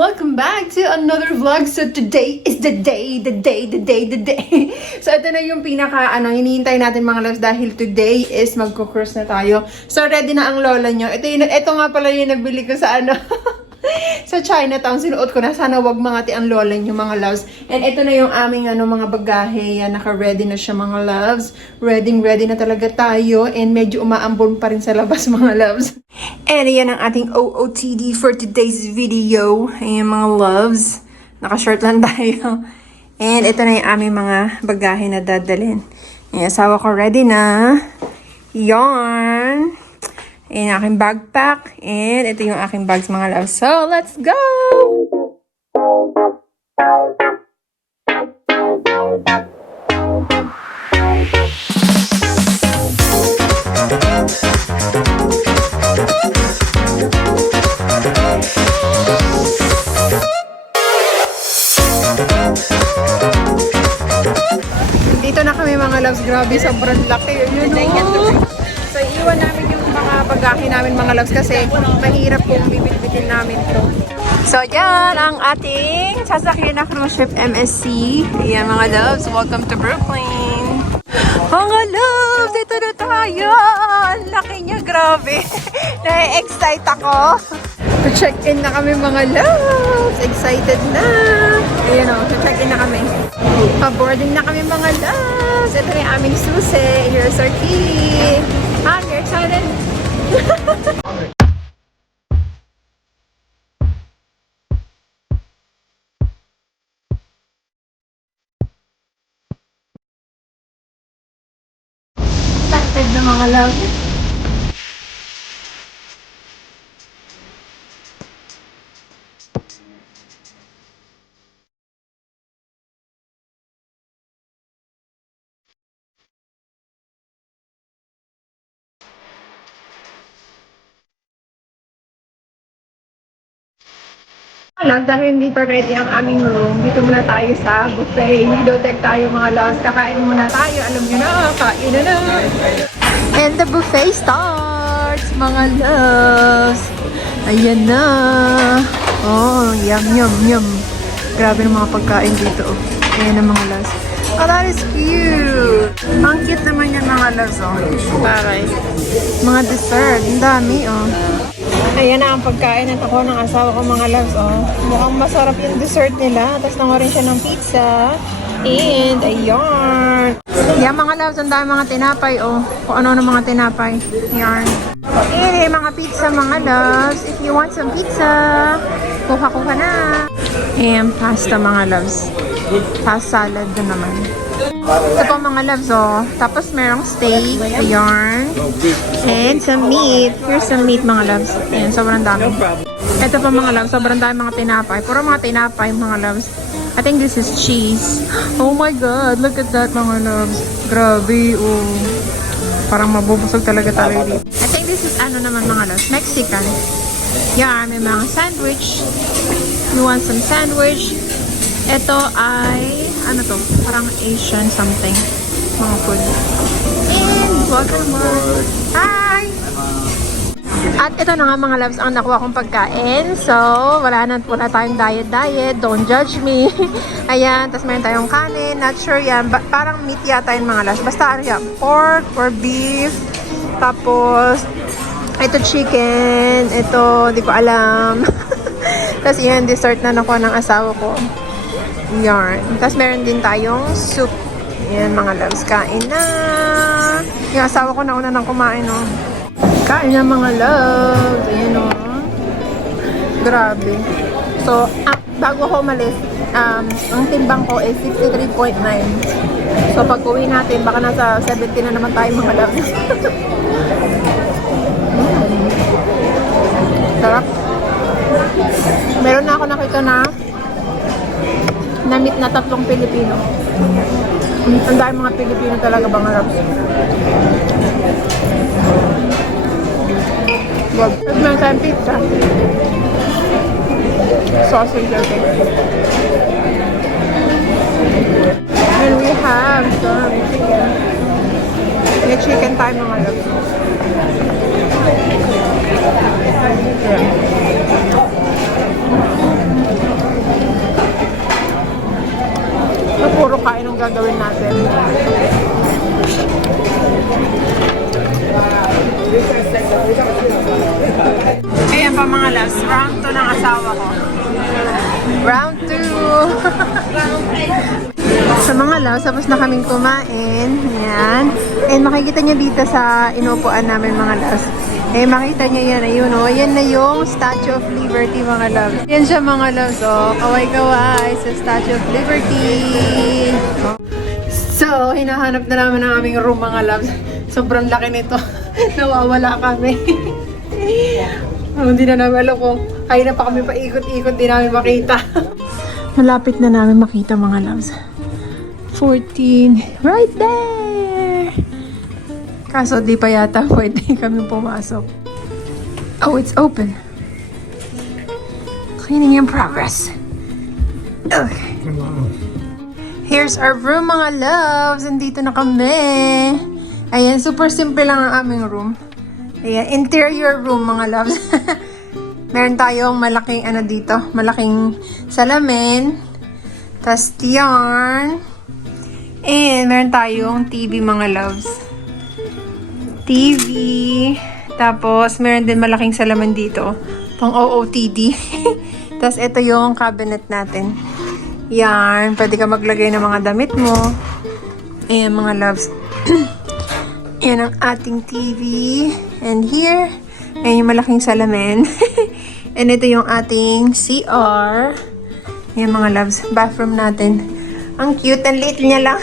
Welcome back to another vlog. So today is the day. So ito na yung hinihintay natin mga loves dahil today is magko-cruise na tayo. So ready na ang lola nyo. Ito nga pala yung nabili ko sa sa Chinatown. Sinuot ko na. Sana wag mangati ang lola nyo mga loves. And ito na yung aming mga bagahe. Yan, naka-ready na siya mga loves. Ready na talaga tayo. And medyo umaambon pa rin sa labas mga loves. And yan ang ating OOTD for today's video. Ayan mga loves. Naka-short lang tayo. And ito na yung aming mga bagahe na dadalhin. Ayan, asawa ko ready na. Yarn. Ayan aking backpack. And ito yung aking bags mga loves. So, let's go! Dito na kami mga loves. Grabe, sobrang laki. So, iwan namin yung mga bagahe namin mga loves kasi mahirap kung bibit-bitin namin to. So, yan ang ating sasakyan na cruise ship MSC. Ayan mga loves, welcome to Brooklyn. Mga loves, ito na tayo. Ang laki niya, grabe. Na-excite ako. Check-in na kami mga loves. Excited na. Ayan o, check-in na kami. Pa-boarding na kami mga loves. Ito na yung aming susi. Here's our key. You're excited? Excited na mga loves. Dahil hindi pa ready ang aming room, dito muna tayo sa buffet. Dodek tayo mga loves. Kakain muna tayo. Alam nyo na, kain na. And the buffet starts, mga loves. Ayan na. Oh, yum. Grabe ng mga pagkain dito. Ayan na mga loves. Oh, that is cute. Ang cute naman yan mga loves. Oh. Taray. Mga dessert. Ang dami, oh. Ayan na ang pagkain ng ako ng asawa ko mga loves, oh. Mukhang masarap yung dessert nila. Tapos nango rin siya ng pizza. And, ayan. Yan mga loves, ang dami mga tinapay, oh. Kung ano ng mga tinapay. Yan. And, mga pizza mga loves. If you want some pizza, kuha na. And, pasta mga loves. Pasta salad na naman. Ito po mga loves, oh. Tapos merong steak, ayan. And some meat. Here's some meat mga loves. Ayan, sobrang dami. Ito po mga loves, sobrang dami mga tinapay. Puro mga tinapay mga loves. I think this is cheese. Oh my God, look at that mga loves. Grabe, oh. Parang mabubusog talaga tayo dito. I think this is naman mga loves, Mexican. Yeah, may mga sandwich. You want some sandwich? Ito ay, parang Asian something. Mga food. And, welcome back. Hi! At ito na nga mga loves ang nakuha kong pagkain. So, wala tayong diet. Don't judge me. Ayan, tapos meron tayong kanin. Not sure yan. Parang meat yata yung mga loves. Basta yan, pork or beef. Tapos, ito chicken. Ito, di ko alam. Tapos yun, dessert na nakuha ng asawa ko. Yarn. Tapos meron din tayong soup. Yan mga loves. Kain na. Yung asawa ko nauna nang kumain, oh. Kain na mga loves. Ayan, oh. Grabe. So, bago ako umalis, ang timbang ko is 63.9. So, pag uwi natin, baka nasa 70 na naman tayo mga loves. Sarap. Meron na ako nakita na meet na 3 Pilipino. Ang dahil mga Pilipino talaga bang harap. Wag. Tapos meron tayong pizza. Sausage, okay. And we have some chicken. May chicken tayo mga loves. Yeah. pa mga loves. Round 2 ng asawa ko. Round 2. Sa mga loves, tapos na kaming kumain. Yan. And makikita nyo dito sa inupuan namin mga loves. Eh, makita nyo yan. Ayun, oh. Yan na yung Statue of Liberty, mga loves. Yan siya, mga loves, oh. Kaway-kaway sa Statue of Liberty. So, hinahanap na namin ang aming room, mga loves. Sobrang laki nito. Nawawala kami. Hindi na namin alam kung kaya na pa kami paikot-ikot, di namin makita. Malapit na namin makita, mga loves. 14. Right there! Kaso di pa yata pwede kami pumasok. Oh, it's open. Cleaning in progress. Okay. Here's our room, mga loves. Andito na kami. Ayan, super simple lang ang aming room. Ayan, interior room, mga loves. Meron tayong malaking ano dito, malaking salamin. Tas yarn. And meron tayong TV, mga loves. TV. Tapos, meron din malaking salamin dito. Pang OOTD. Tapos, ito yung cabinet natin. Yan. Pwede ka maglagay ng mga damit mo. Ayan, mga loves. Yan ang ating TV. And here, ayan yung malaking salamin. And ito yung ating CR. Ayan, mga loves. Bathroom natin. Ang cute. Ang liit niya lang.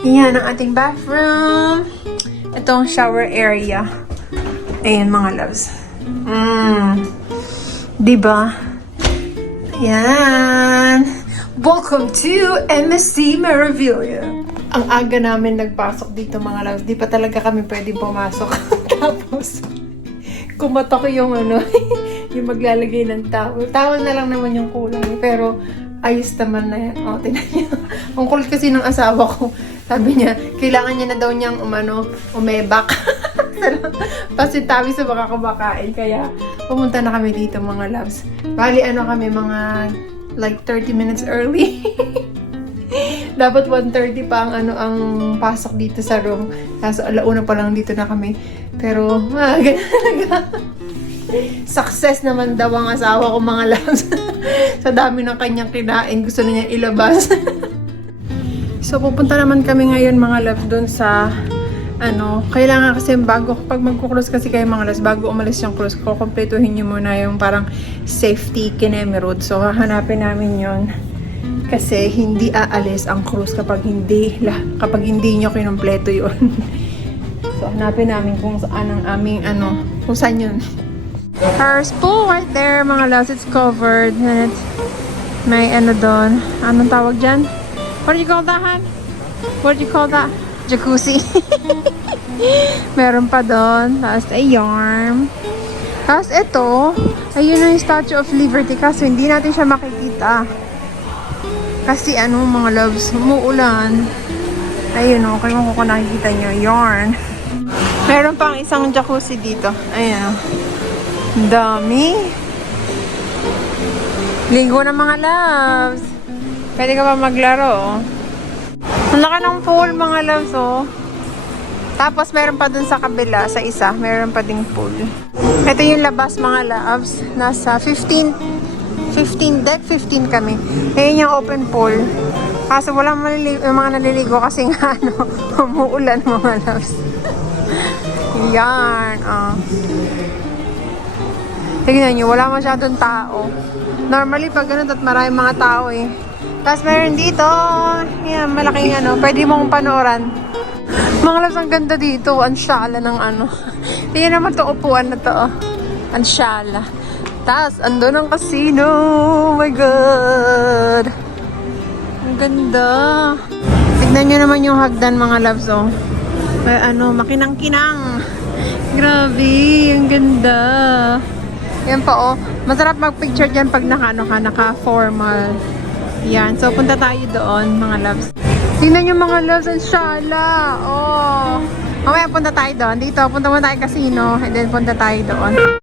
Yan ang ating bathroom. Itong shower area. Ayan, mga loves. Diba? Ayan. Welcome to MSC Meraviglia. Ang aga namin nagpasok dito, mga loves. Di pa talaga kami pwedeng pumasok. Tapos, kumatok yung ano, yung maglalagay ng towel. Towel na lang naman yung kulang. Pero, ayos naman na yan. O, tinan niyo. Ang kulit kasi ng asawa ko. Sabi niya, kailangan niya na daw niyang umebak. Pasitabi sa baka kumakain. Kaya, pumunta na kami dito, mga loves. Bali, ano kami, mga like 30 minutes early. Dapat 1:30 pa ang ang pasok dito sa room. Kaso alauna pa lang dito na kami. Pero, ganun talaga. Success naman daw ang asawa ko, mga loves. Sa dami ng kanyang kinain, gusto na niya ilabas. So, pupunta naman kami ngayon, mga loves, dun sa kailangan kasi pag magkukrus kasi kayo, mga loves, bago umalis yung cruise, kukumpletuhin nyo muna yung parang safety kineme route. So, hahanapin namin yon kasi hindi aalis ang cruise kapag hindi nyo kinumpleto yun. So, hanapin namin kung saan ang aming kung saan yun. Our pool right there, mga loves, it's covered. And may doon. Anong tawag dyan? What do you call that, Han? What do you call that? Jacuzzi. Meron pa doon. Tapos yarn. Tapos ito, ayun na yung Statue of Liberty. Kaso hindi natin siya makikita. Kasi mga loves, umuulan. Ayun o, kayo kung nakikita nyo. Yarn. Meron pang isang jacuzzi dito. Ayun o. Dami. Ligo na, mga loves. Pwede ka pa maglaro. Ang laki ng pool, mga loves, oh. Tapos, meron pa dun sa kabila, sa isa, meron pa ding pool. Ito yung labas, mga loves. Nasa 15 deck 15 kami. Ayan yung open pool. Kaso walang yung mga naliligo kasi nga, umuulan, mga loves. Yan, oh. Tignan nyo, wala masyadong tao. Normally, pag ganun, maraming mga tao, eh. Tapos meron dito, yan, malaking pwede mong panooran. Mga loves, ang ganda dito, ang syala ng Tingnan naman to upuan na to, oh. Ang syala. Tapos, andun ang casino, oh my God. Ang ganda. Tignan nyo naman yung hagdan, mga loves, oh. May makinang-kinang. Grabe, ang ganda. Yan pa, oh. Masarap mag-picture dyan pag naka-formal. Yan. So, punta tayo doon, mga loves. Tingnan nyo, mga loves, ang syala. Oh. Mamaya punta tayo doon. Dito, punta muna tayo casino. And then, punta tayo doon.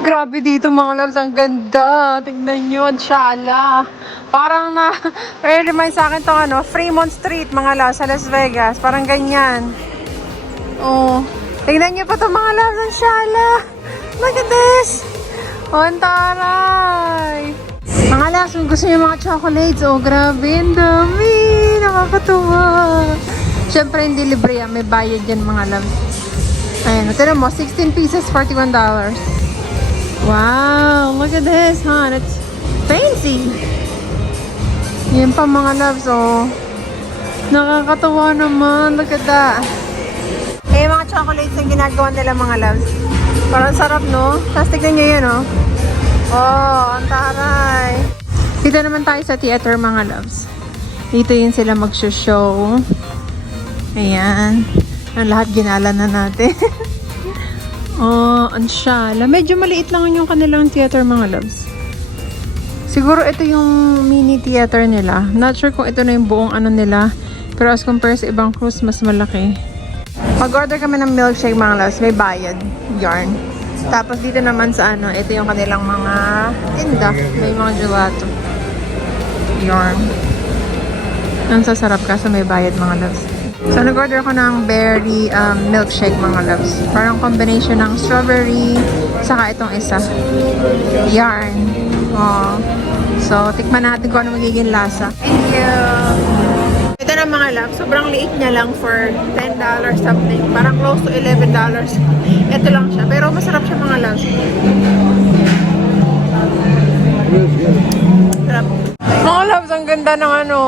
Grabe dito mga loves, ang ganda. Tingnan nyo, Anshala. Parang na, remind sa akin tong ano, Fremont Street mga loves sa Las Vegas. Parang ganyan. Oh, tingnan nyo pa itong mga loves, Anshala. Look at this. Oh, ang taray. Mga loves, kung gusto nyo mga chocolates, oh, grabe, ang dami. Nakakatuwa. Siyempre, hindi libre yan. May bayad yan mga loves. Ayan, ito mo, 16 pieces, $41. Wow, look at this, huh? It's fancy. Yan pa mga loves, oh. Nakakatawa naman. Look at that. Eh, mga chocolates na ginagawa nila mga loves. Parang sarap, no? Tapos tignan nyo yun, oh. Oh, ang taray. Dito naman tayo sa theater mga loves. Dito yun sila mag-show. Ayan. Ang lahat ginala na natin. Oh, Anshala. Medyo maliit lang yung kanilang theater mga loves. Siguro ito yung mini theater nila. Not sure kung ito na yung buong ano nila. Pero as compared sa ibang cruise, mas malaki. Pag-order kami ng milkshake mga loves, may bayad. Yarn. Tapos dito naman sa ano, ito yung kanilang mga tinda. May mga gelato. Yarn. Ang sasarap kaso may bayad mga loves. So, nag-order ako ng berry milkshake mga loves. Parang combination ng strawberry saka itong isa. Yarn. Oh. So, tikman natin kung ano magiging lasa. Thank you! Ito na mga loves. Sobrang liit niya lang for $10 something. Parang close to $11. Ito lang siya. Pero masarap siya mga loves. Sarap. Mga loves, ang ganda ng ano.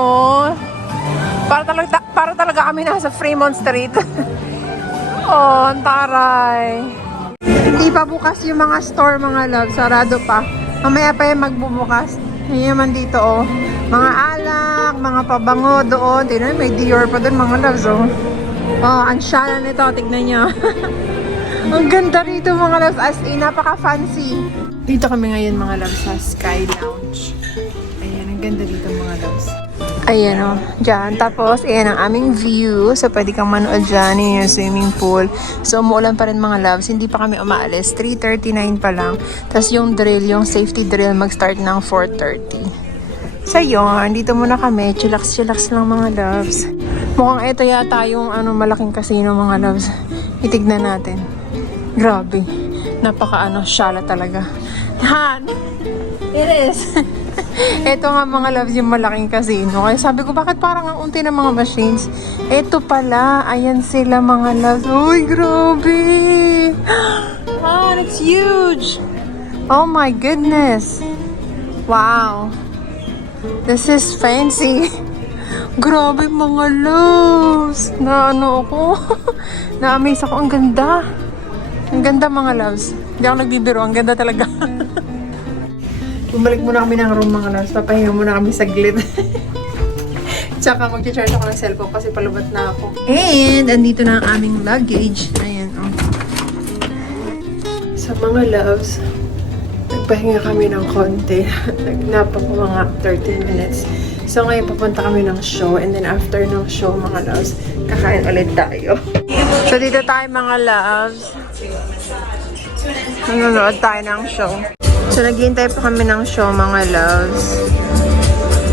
Para talaga kami nasa Fremont Street. Oh, ang taray. Hindi pa bukas yung mga store mga loves. Sarado pa. Mamaya pa yung magbubukas. Ayan naman dito, oh. Mga alak, mga pabango doon. Tignan, may Dior pa doon mga loves, oh. Oh, ang Anshala nito. Tignan nyo. Ang ganda rito mga loves. As in, napaka-fancy. Dito kami ngayon mga loves sa Sky Lounge. Ayan, ang ganda dito mga loves. Ayan o, dyan. Tapos, ayan ang aming view. So, pwede kang manood dyan. Yun yung swimming pool. So, umuulan pa rin mga loves. Hindi pa kami umaalis. 3:39 pa lang. Tapos, yung drill, yung safety drill, mag-start ng 4:30. So, yun. Dito muna kami. Chillax lang mga loves. Mukhang ito yata yung malaking casino mga loves. Itignan natin. Grabe. Napaka-shala talaga. Han! It is! Ito nga mga loves yung malaking casino. Kaya sabi ko, bakit parang ang unti ng mga machines? Ito pala. Ayan sila mga loves. Uy, grabe! Ah, it's huge! Oh my goodness! Wow! This is fancy! Grabe mga loves! Ako. Na-amaze ako. Ang ganda! Ang ganda mga loves. Hindi ako nagbibiro. Ang ganda talaga. Bumalik muna kami ng room mga loves. Papahinga muna kami saglit. Tsaka mag-charge ako ng cellphone kasi palubat na ako. And, andito na ang aming luggage. Ayan, oh. Sa mga loves, nagpahinga kami ng konti. Nagnap ako mga 13 minutes. So, ngayon papunta kami ng show. And then, after ng show, mga loves, kakain ulit tayo. So, dito tayo mga loves. Nanonood tayo ng show. So, naghihintay pa kami ng show, mga loves.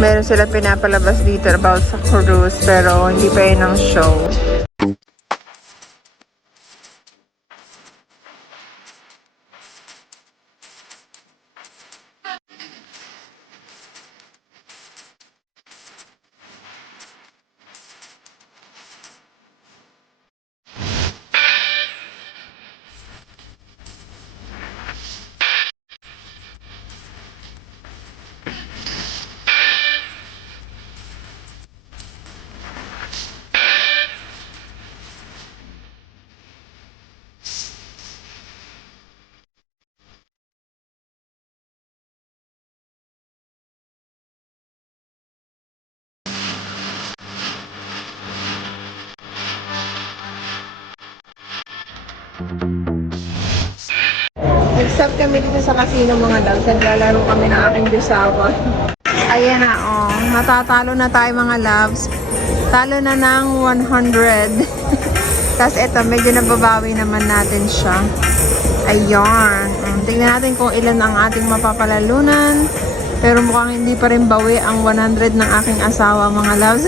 Meron sila pinapalabas dito about sa cruise, pero hindi pa yun ang show. Nag-stop kami dito sa casino mga loves. Naglalaro kami ng aking bisawa. Ayan na, oh. Matatalo na tayo mga loves. Talo na ng 100. Tapos eto, medyo nababawi naman natin siya. Ayun. Tingnan natin kung ilan ang ating mapapalalunan. Pero mukhang hindi pa rin bawi ang 100 ng aking asawa, mga loves.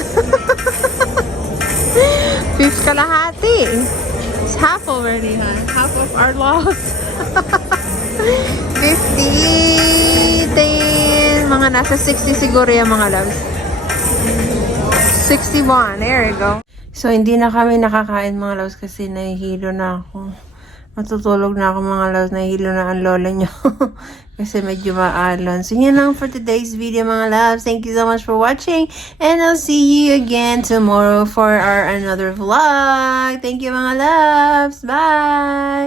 Fifth kalahati. It's half already, huh? Half of our loss. 50, 10, mga nasa 60 siguro yung mga loves. 61, there you go. So, hindi na kami nakakain mga loves kasi nahihilo na ako. Matutulog na ako mga loves, nahihilo na ang lola nyo. Kasi medyo maalon. So, yun lang for today's video mga loves. Thank you so much for watching. And I'll see you again tomorrow for our another vlog. Thank you mga loves. Bye!